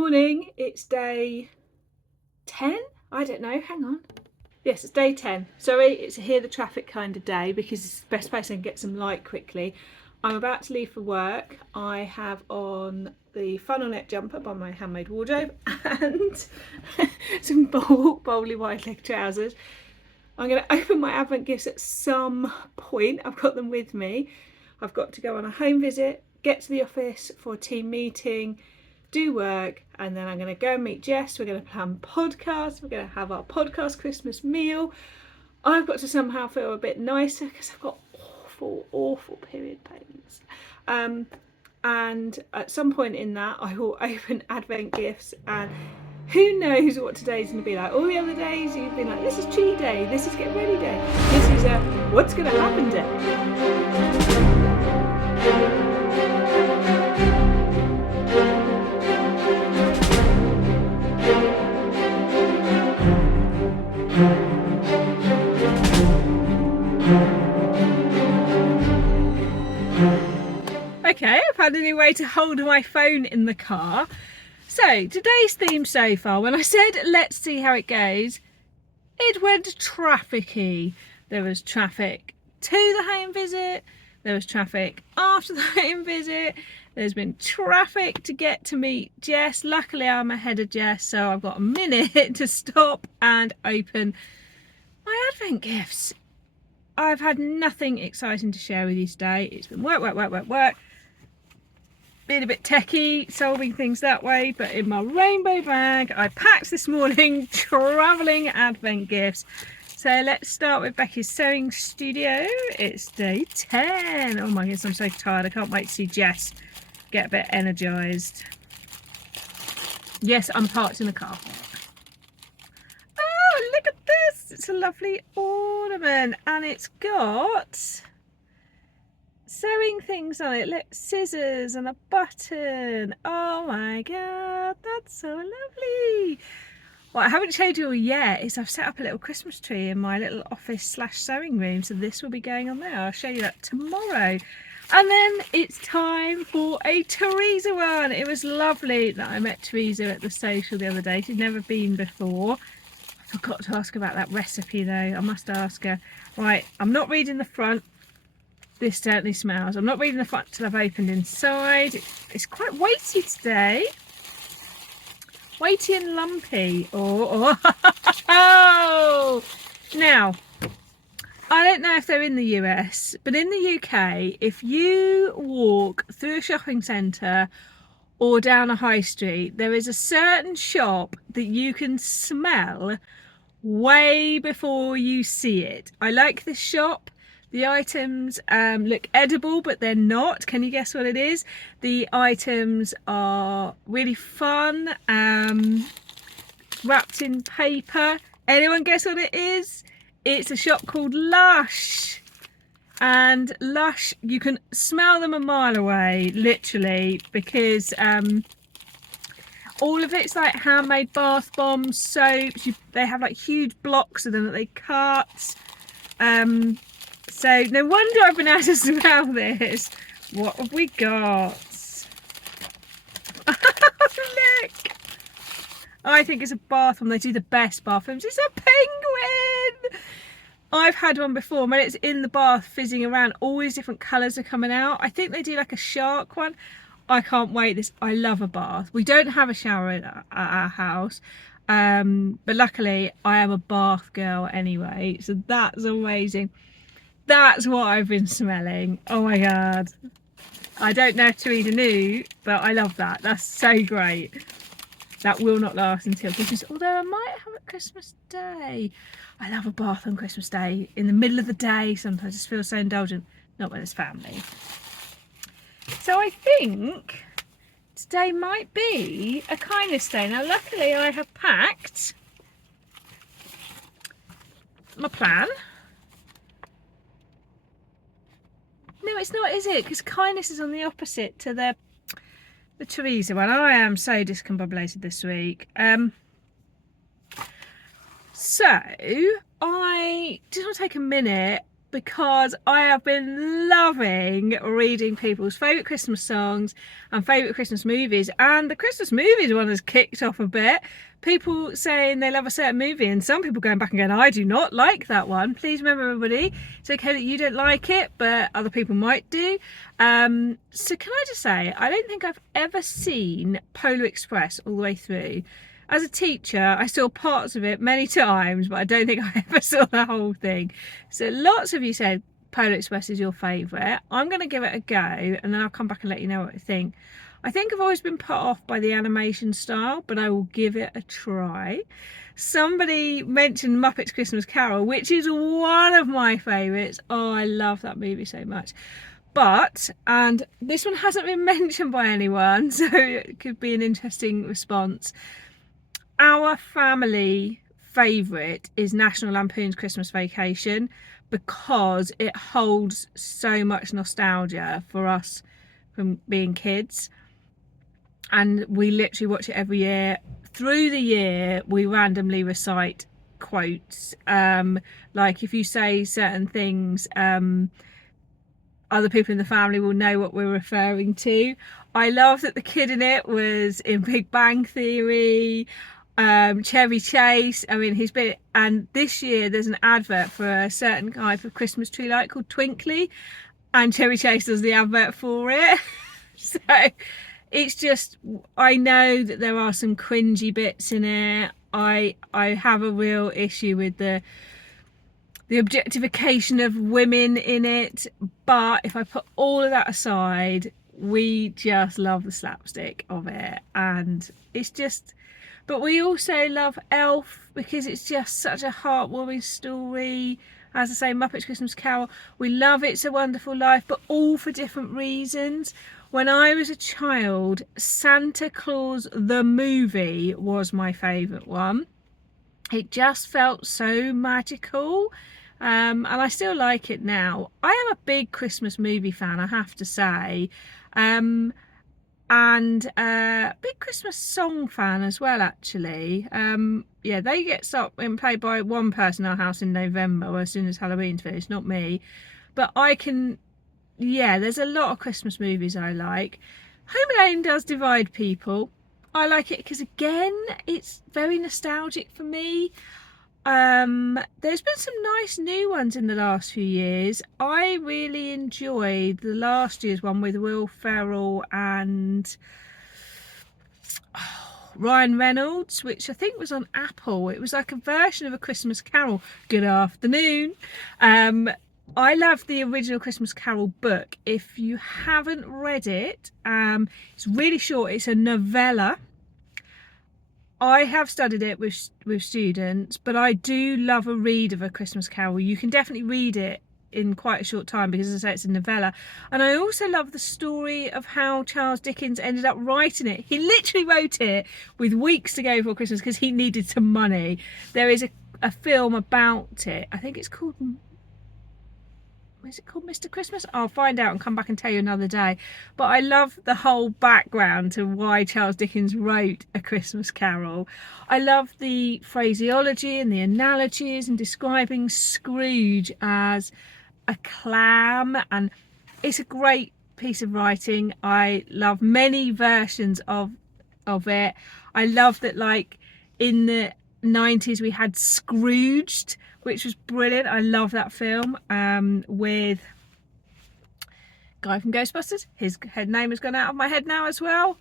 Morning, it's day 10? I don't know, hang on. Yes, it's day 10. Sorry, it's a hear the traffic kind of day because it's the best place I can get some light quickly. I'm about to leave for work. I have on the funnel neck jumper by my handmade wardrobe and some bowly wide leg trousers. I'm going to open my Advent gifts at some point. I've got them with me. I've got to go on a home visit, get to the office for a team meeting, do work, and then I'm going to go and meet Jess. We're going to plan podcasts. We're going to have our podcast Christmas meal. I've got to somehow feel a bit nicer because I've got awful period pains. And at some point in that, I will open Advent gifts, and who knows what today's going to be like. All the other days you've been like, this is tree day, this is get ready day, this is a what's going to happen day. Okay, I've had a new way to hold my phone in the car. So today's theme so far, when I said let's see how it goes, it went trafficky. There was traffic to the home visit, there was traffic after the home visit, there's been traffic to get to meet Jess. Luckily I'm ahead of Jess, so I've got a minute to stop and open my Advent gifts. I've had nothing exciting to share with you today. It's been work. Been a bit techie, solving things that way, but in my rainbow bag I packed this morning travelling Advent gifts. So let's start with Becky's sewing studio. It's day 10. Oh my goodness, I'm so tired. I can't wait to see Jess get a bit energised. Yes, I'm parked in the car. Oh, look at this. It's a lovely ornament and it's got sewing things on it. Look, scissors and a button. Oh my god, that's so lovely. What I haven't showed you all yet is I've set up a little Christmas tree in my little office / sewing room, so this will be going on there. I'll show you that tomorrow. And then it's time for a Teresa one. It was lovely that I met Teresa at the social the other day. She'd never been before. I forgot to ask about that recipe though. I must ask her. Right, I'm not reading the front. This certainly smells. I'm not reading the front till I've opened inside. It's quite weighty today. Weighty and lumpy. Oh. Now, I don't know if they're in the US, but in the UK, if you walk through a shopping centre or down a high street, there is a certain shop that you can smell way before you see it. I like this shop. The items look edible, but they're not. Can you guess what it is? The items are really fun, wrapped in paper. Anyone guess what it is? It's a shop called Lush. And Lush, you can smell them a mile away, literally, because all of it's like handmade bath bombs, soaps. They have like huge blocks of them that they cut. So no wonder I've been able to smell this. What have we got? Look! I think it's a bath bomb. They do the best bath bombs. It's a penguin! I've had one before when it's in the bath fizzing around. All these different colours are coming out. I think they do like a shark one. I can't wait. I love a bath. We don't have a shower at our house. But luckily I am a bath girl anyway. So that's amazing. That's what I've been smelling. Oh my god. I don't know if Teresa knew, but I love that. That's so great. That will not last until Christmas, although I might have it Christmas Day. I love a bath on Christmas Day. In the middle of the day, sometimes I just feel so indulgent. Not when it's family. So I think today might be a kindness day. Now luckily I have packed my plan. No, it's not, is it? Because kindness is on the opposite to the Teresa one. I am so discombobulated this week. So I just want to take a minute because I have been loving reading people's favourite Christmas songs and favourite Christmas movies, and the Christmas movies one has kicked off a bit. People saying they love a certain movie, and some people going back and going, I do not like that one. Please remember, everybody, it's okay that you don't like it, but other people might do. So can I just say, I don't think I've ever seen Polar Express all the way through. As a teacher, I saw parts of it many times, but I don't think I ever saw the whole thing. So lots of you said Polar Express is your favourite. I'm going to give it a go, and then I'll come back and let you know what I think. I think I've always been put off by the animation style, but I will give it a try. Somebody mentioned Muppets Christmas Carol, which is one of my favourites. Oh, I love that movie so much. But, and this one hasn't been mentioned by anyone, so it could be an interesting response. Our family favourite is National Lampoon's Christmas Vacation, because it holds so much nostalgia for us from being kids, and we literally watch it every year. Through the year we randomly recite quotes, like if you say certain things, other people in the family will know what we're referring to. I love that the kid in it was in Big Bang Theory, Chevy Chase. I mean, he's been, and this year there's an advert for a certain type of Christmas tree light called Twinkly, and Chevy Chase does the advert for it. So it's just, I know that there are some cringy bits in it. I have a real issue with the objectification of women in it, but if I put all of that aside, we just love the slapstick of it, and it's just, but we also love Elf because it's just such a heartwarming story. As I say, Muppets Christmas Carol, we love It's a Wonderful Life, but all for different reasons. When I was a child, Santa Claus the movie was my favourite one. It just felt so magical, and I still like it now. I am a big Christmas movie fan, I have to say, and a big Christmas song fan as well, actually. Yeah, they get stopped and played by one person in our house in November as soon as Halloween's finished, not me. But I can, yeah, there's a lot of Christmas movies I like. Home Alone does divide people. I like it because, again, it's very nostalgic for me. There's been some nice new ones in the last few years. I really enjoyed the last year's one with Will Ferrell and Ryan Reynolds, which I think was on Apple. It was like a version of A Christmas Carol. Good afternoon. I love the original Christmas Carol book. If you haven't read it, it's really short. It's a novella. I have studied it with students, but I do love a read of A Christmas Carol. You can definitely read it in quite a short time because, as I say, it's a novella. And I also love the story of how Charles Dickens ended up writing it. He literally wrote it with weeks to go for Christmas because he needed some money. There is a film about it. I think it's called... is it called Mr. Christmas? I'll find out and come back and tell you another day. But I love the whole background to why Charles Dickens wrote A Christmas Carol. I love the phraseology and the analogies and describing Scrooge as a clam, and it's a great piece of writing. I love many versions of it. I love that, like, in the 90s we had Scrooged, which was brilliant. I love that film, with guy from Ghostbusters. His head name has gone out of my head now as well.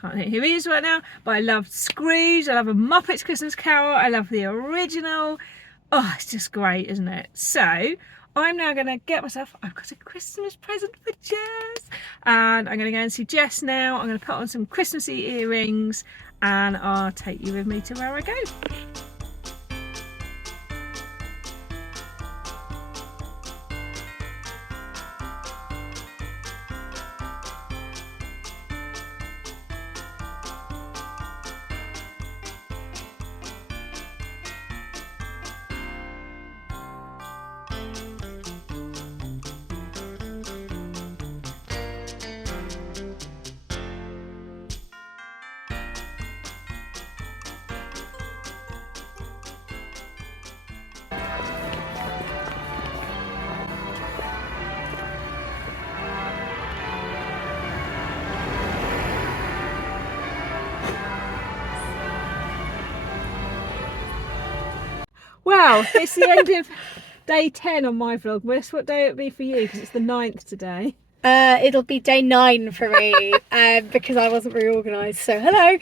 Can't think who he is right now, but I love Scrooge. I love A Muppets Christmas Carol. I love the original. Oh, it's just great, isn't it? So I'm now going to get myself, I've got a Christmas present for Jess, and I'm going to go and see Jess now. I'm going to put on some Christmassy earrings, and I'll take you with me to where I go. Well, it's the end of day 10 on my Vlogmas. What day it be for you? Because it's the 9th today. It'll be day 9 for me because I wasn't very organised. So hello.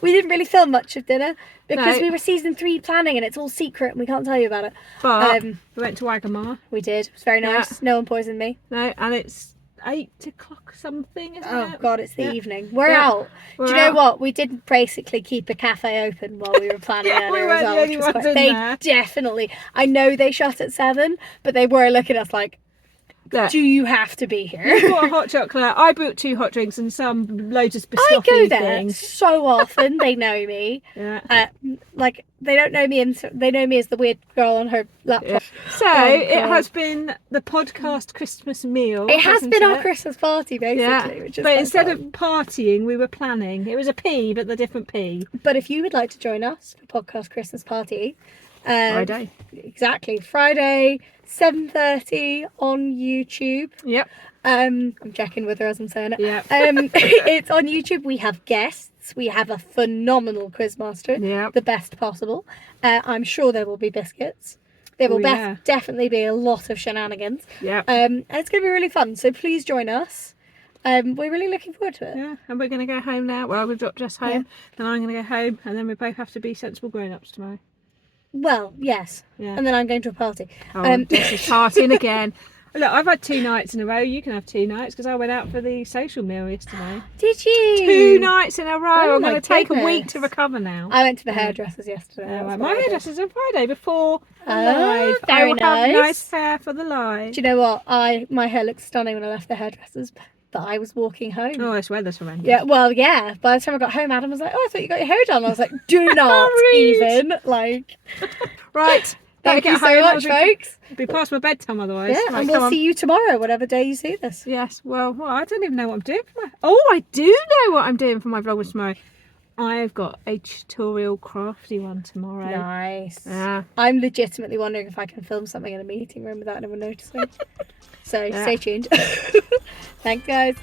We didn't really film much of dinner because we were season 3 planning and it's all secret and we can't tell you about it. But we went to Wagamama. We did. It was very nice. Yeah. No one poisoned me. No, and it's 8 o'clock something, isn't it? Oh God, it's the evening. We're out. Do you know what? We did basically keep a cafe open while we were planning earlier as well. They definitely. I know they shut at 7, but they were looking at us like, do you have to be here? You bought a hot chocolate. I bought 2 hot drinks and some loads of biscotti I go there things. So often. They know me. Yeah. Like they don't know me, and they know me as the weird girl on her laptop. Yeah. So it has been the podcast Christmas meal. It has been our Christmas party basically. Which is but instead of partying, we were planning. It was a P, but the different P. But if you would like to join us for podcast Christmas party. Friday. Exactly. Friday, 7:30 on YouTube. Yep. I'm checking with her as I'm saying it. Yep. It's on YouTube. We have guests. We have a phenomenal quizmaster. Yep. The best possible. I'm sure there will be biscuits. There will definitely be a lot of shenanigans. Yeah. And it's going to be really fun. So please join us. We're really looking forward to it. Yeah, and we're going to go home now. Well, we've dropped Jess home, then I'm going to go home, and then we both have to be sensible grown-ups tomorrow. Well, yes. Yeah. And then I'm going to a party. Jess is partying again. Look, I've had 2 nights in a row. You can have 2 nights because I went out for the social meal yesterday. Did you? 2 nights in a row. Oh, I'm going to take a week to recover now. I went to the hairdressers yesterday. My hairdresser's on Friday before live. I will have nice hair for the live. Do you know what? My hair looked stunning when I left the hairdressers. But I was walking home. Oh, this weather's horrendous. Yeah, well, yeah. By the time I got home, Adam was like, "Oh, I thought you got your hair done." I was like, "Do not even like." Right. Thank you so much, folks. It'll be past my bedtime otherwise. Yeah, right, and we'll see you tomorrow, whatever day you see this. Yes. Well, I don't even know what I'm doing for my. Oh, I do know what I'm doing for my Vlogmas tomorrow. I've got a tutorial crafty one tomorrow. Nice. Yeah. I'm legitimately wondering if I can film something in a meeting room without anyone noticing. So stay tuned. Thanks, guys.